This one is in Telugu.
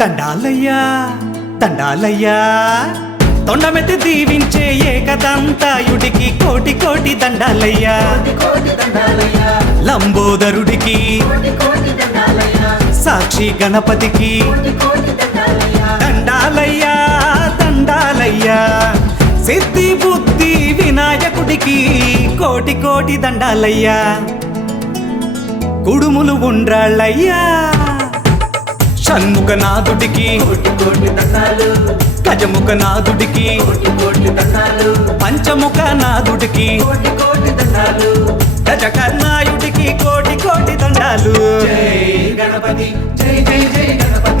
దండాలయ్యా దండాలయ్యా తొండమెత్తి దీవించే ఏకదంతాయుడికి కోటి కోటి దండాలయ్యా లంబోదరుడికి సాక్షి గణపతికి దండాలయ్యా దండాలయ్యా సిద్ధి బుద్ధి వినాయకుడికి కోటి కోటి దండాలయ్యా కుడుములు ఉండ్రాళ్ళయ్యా షణ్ముఖనాథుడికి గజముఖనాథుడికి పంచముఖనాథుడికి గజకర్ణాయుడికి కోటి కోటి దండాలు. జై గణపతి జై జై జై గణపతి.